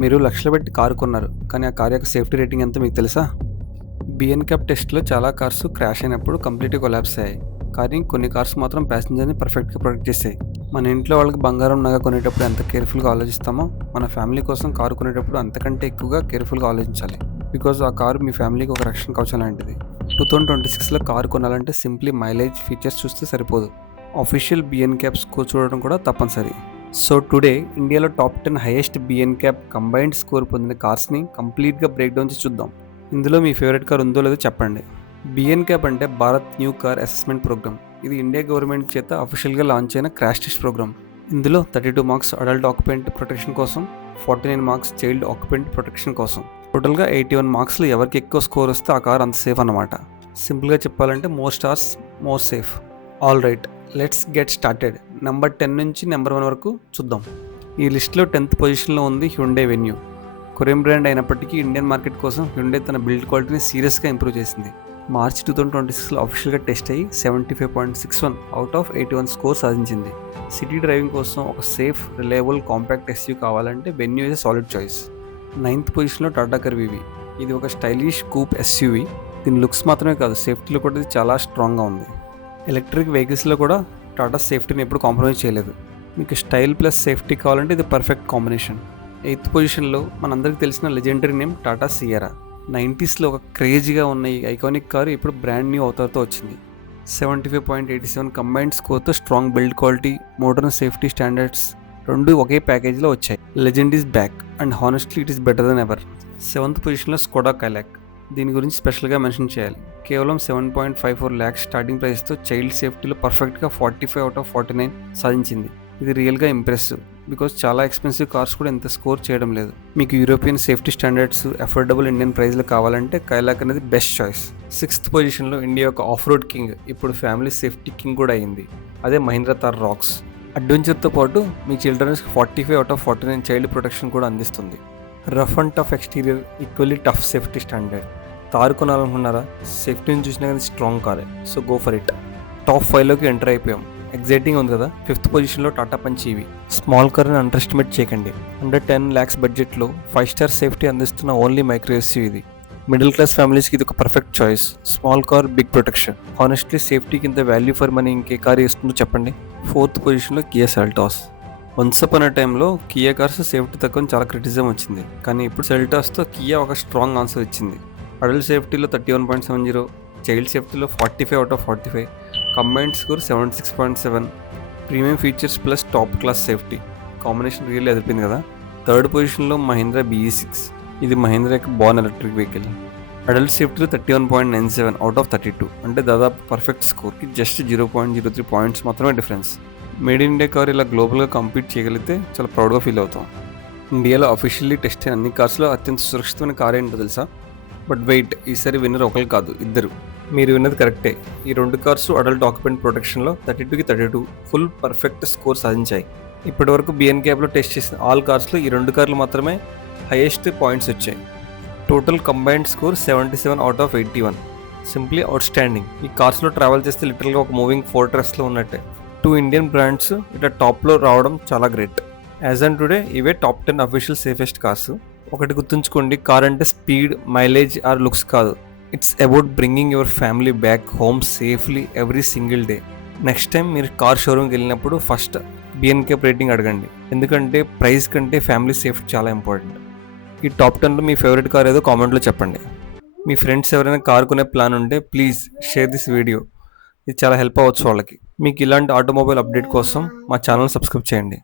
మీరు లక్షలు పెట్టి కారు కొన్నారు, కానీ ఆ కారు యొక్క సేఫ్టీ రేటింగ్ ఎంతో మీకు తెలుసా? బిఎన్క్యాప్ టెస్ట్లో చాలా కార్స్ క్రాష్ అయినప్పుడు కంప్లీట్గా కొలాప్స్ అయ్యాయి. కానీ కొన్ని కార్స్ మాత్రం ప్యాసింజర్ని పర్ఫెక్ట్గా ప్రొటెక్ట్ చేసాయి. మన ఇంట్లో వాళ్ళకి బంగారం నగ కొనేటప్పుడు ఎంత కేర్ఫుల్గా ఆలోచిస్తామో, మన ఫ్యామిలీ కోసం కారు కొనేటప్పుడు అంతకంటే ఎక్కువగా కేర్ఫుల్గా ఆలోచించాలి. బికాజ్ ఆ కారు మీ ఫ్యామిలీకి ఒక రక్షణ కవచం లాంటిది. 2026లో కారు కొనాలంటే సింప్లీ మైలేజ్, ఫీచర్స్ చూస్తే సరిపోదు. ఆఫీషియల్ బిఎన్క్యాప్ స్కోర్ చూడడం కూడా తప్పనిసరి. సో టుడే ఇండియాలో టాప్ 10 హైయెస్ట్ బిఎన్క్యాప్ కంబైన్డ్ స్కోర్ పొందిన కార్స్ని కంప్లీట్గా బ్రేక్ డౌన్ చేసి చూద్దాం. ఇందులో మీ ఫేవరెట్ కార్ ఉందో లేదో చెప్పండి. బిఎన్క్యాప్ అంటే Bharat new car assessment programme. ఇది ఇండియా గవర్నమెంట్ చేత అఫీషియల్గా లాంచ్ అయిన క్రాష్ టెస్ట్ ప్రోగ్రామ్. ఇందులో 32 మార్క్స్ అడల్ట్ ఆక్యుపెంట్ ప్రొటెక్షన్ కోసం, 49 మార్క్స్ చైల్డ్ ఆక్యుపెంట్ ప్రొటెక్షన్ కోసం. టోటల్గా 81 మార్క్స్లో ఎవరికి ఎక్కువ స్కోర్ వస్తే ఆ కార్ అంత సేఫ్ అన్నమాట. సింపుల్గా చెప్పాలంటే more stars more safe. All right, let's get started. Number 10 నుంచి నెంబర్ 1 వరకు చూద్దాం. ఈ లిస్ట్లో 10th పొజిషన్లో ఉంది హ్యుండై వెన్యూ. కొరియన్ బ్రాండ్ అయినప్పటికీ ఇండియన్ మార్కెట్ కోసం హ్యుండై తన బిల్డ్ క్వాలిటీని సీరియస్గా ఇంప్రూవ్ చేసింది. మార్చి 2026లో అఫీషియల్గా టెస్ట్ అయ్యి 75.61 అవుట్ ఆఫ్ 81 స్కోర్ సాధించింది. సిటీ డ్రైవింగ్ కోసం ఒక సేఫ్, రిలయబుల్, కాంపాక్ట్ ఎస్యూవీ కావాలంటే venue is solid choice. 9th పొజిషన్లో టాటా కర్వీవి. ఇది ఒక స్టైలిష్ కూప్ ఎస్యూవీ. దీని లుక్స్ మాత్రమే కాదు, సేఫ్టీలో కూడా ఇది చాలా స్ట్రాంగ్గా ఉంది. ఎలక్ట్రిక్ వెహికల్స్లో కూడా టాటా సేఫ్టీని ఎప్పుడు కాంప్రమైజ్ చేయలేదు. మీకు స్టైల్ ప్లస్ సేఫ్టీ కావాలంటే ఇది పర్ఫెక్ట్ కాంబినేషన్. 8th పొజిషన్లో మనందరికీ తెలిసిన లెజెండరీ నేమ్ టాటా సియరా. 90sలో ఒక క్రేజీగా ఉన్న ఈ ఐకానిక్ కారు ఇప్పుడు బ్రాండ్ న్యూ అవతార్తో వచ్చింది. 75.87 కంబైన్డ్ స్కోర్తో strong build quality, modern safety standards రెండు ఒకే ప్యాకేజీలో వచ్చాయి. Legend is back and honestly it is better than ever. 7th పొజిషన్లో స్కోడా కైలాక్. దీని గురించి స్పెషల్గా మెన్షన్ చేయాలి. కేవలం 7.54 lakhs స్టార్టింగ్ ప్రైస్తో చైల్డ్ సేఫ్టీలో పర్ఫెక్ట్గా 45 అవుట్ ఆఫ్ 49 సాధించింది. ఇది రియల్గా ఇంప్రెసివ్, బికాజ్ చాలా ఎక్స్పెన్సివ్ కార్స్ కూడా ఇంత స్కోర్ చేయడం లేదు. మీకు European safety standards, affordable Indian ప్రైస్లో కావాలంటే కైలాక్ అనేది బెస్ట్ చాయిస్. 6th పొజిషన్లో ఇండియా యొక్క ఆఫ్ రోడ్ కింగ్, ఇప్పుడు ఫ్యామిలీ సేఫ్టీ కింగ్ కూడా అయింది. అదే మహీంద్రా థార్ రాక్స్. అడ్వెంచర్తో పాటు మీ చిల్డ్రన్స్కి 45 అవుట్ ఆఫ్ 49 చైల్డ్ ప్రొటెక్షన్ కూడా అందిస్తుంది. Rough and tough exterior, equally tough safety standard. Thar కొనాలనుకున్నారా? సేఫ్టీని చూసినా కానీ స్ట్రాంగ్ కారే, so go for it. Top 5లోకి ఎంటర్ అయిపోయాం. ఎగ్జైటింగ్ ఉంది కదా. 5th పొజిషన్లో టాటా పంచ్ ఈవీ. స్మాల్ కార్ని అండర్ ఎస్టిమేట్ చేయకండి. అండర్ 10 lakhs బడ్జెట్లో 5 స్టార్ సేఫ్టీ అందిస్తున్న ఓన్లీ మైక్రో ఎస్యూవీ ఇది. మిడిల్ క్లాస్ ఫ్యామిలీస్కి ఇది ఒక perfect choice. Small car, big protection. Honestly సేఫ్టీకి ఇంత వాల్యూ ఫర్ మనీ ఇంకే కార్ ఇస్తుందో చెప్పండి. 4th పొజిషన్లో Kia Seltos. Once upon a టైంలో కియా కార్స్ సేఫ్టీ తక్కువ చాలా క్రిటిసిజం వచ్చింది, కానీ ఇప్పుడు సెల్టాస్తో కియా ఒక స్ట్రాంగ్ ఆన్సర్ ఇచ్చింది. అడల్ట్ సేఫ్టీలో 31.70, చైల్డ్ సేఫ్టీలో 45 out of 45, combined score 76.7, premium features plus top class safety. Combination real ఎదిరిపోయింది కదా. 3rd పొజిషన్లో మహీంద్రా BE6. ఇది మహీంద్రా యొక్క బోర్న్ ఎలక్ట్రిక్ వెహికల్. అడల్ట్ సేఫ్టీలో 31.97 అవుట్ ఆఫ్ 32, అంటే దాదాపు పర్ఫెక్ట్ స్కోర్కి జస్ట్ 0.03 పాయింట్స్ మాత్రమే difference. Made in India car ఇలా గ్లోబల్గా కంపీట్ చేయగలిగితే చాలా ప్రౌడ్గా ఫీల్ అవుతాం. ఇండియాలో అఫీషియల్లీ టెస్ట్ అయిన అన్ని కార్స్లో అత్యంత సురక్షితమైన కార్ ఏంటో తెలుసా? బట్ వెయిట్, ఈసారి విన్నర్ ఒకరు కాదు, ఇద్దరు. మీరు విన్నది కరెక్టే. ఈ 2 కార్స్ అడల్ట్ ఆక్యుపెంట్ ప్రొటెక్షన్లో 32కి 32 ఫుల్ పర్ఫెక్ట్ స్కోర్ సాధించాయి. ఇప్పటివరకు బిఎన్క్యాప్లో టెస్ట్ చేసిన ఆల్ కార్స్లో ఈ 2 కార్లు మాత్రమే హైయెస్ట్ పాయింట్స్ వచ్చాయి. Total combined score 77 out of 81. Simply out standing. ఈ కార్స్లో ట్రావెల్ చేస్తే లిటరల్గా ఒక మూవింగ్ ఫోర్ట్రెస్లో ఉన్నట్టే. 2 ఇండియన్ బ్రాండ్స్ ఇట్లా టాప్లో రావడం చాలా గ్రేట్. యాజ్ అండ్ టుడే ఇవే టాప్ 10 అఫీషియల్ సేఫెస్ట్ కార్స్. ఒకటి గుర్తుంచుకోండి, కార్ అంటే స్పీడ్, మైలేజ్ ఆర్ లుక్స్ కాదు. It's about bringing your family back home safely every single day. Next time మీరు కార్ షోరూమ్కి వెళ్ళినప్పుడు ఫస్ట్ బిఎన్క్యాప్ రేటింగ్ అడగండి, ఎందుకంటే ప్రైస్ కంటే ఫ్యామిలీ సేఫ్టీ చాలా ఇంపార్టెంట్. ఈ టాప్ 10లో మీ ఫేవరెట్ కార్ ఏదో కామెంట్లో చెప్పండి. మీ ఫ్రెండ్స్ ఎవరైనా కార్ కొనే ప్లాన్ ఉంటే ప్లీజ్ షేర్ దిస్ వీడియో. ఇది చాలా హెల్ప్ అవ్వచ్చు వాళ్ళకి. మీకు ఇలాంటి ఆటోమొబైల్ అప్డేట్ కోసం మా ఛానల్ సబ్స్క్రైబ్ చేయండి.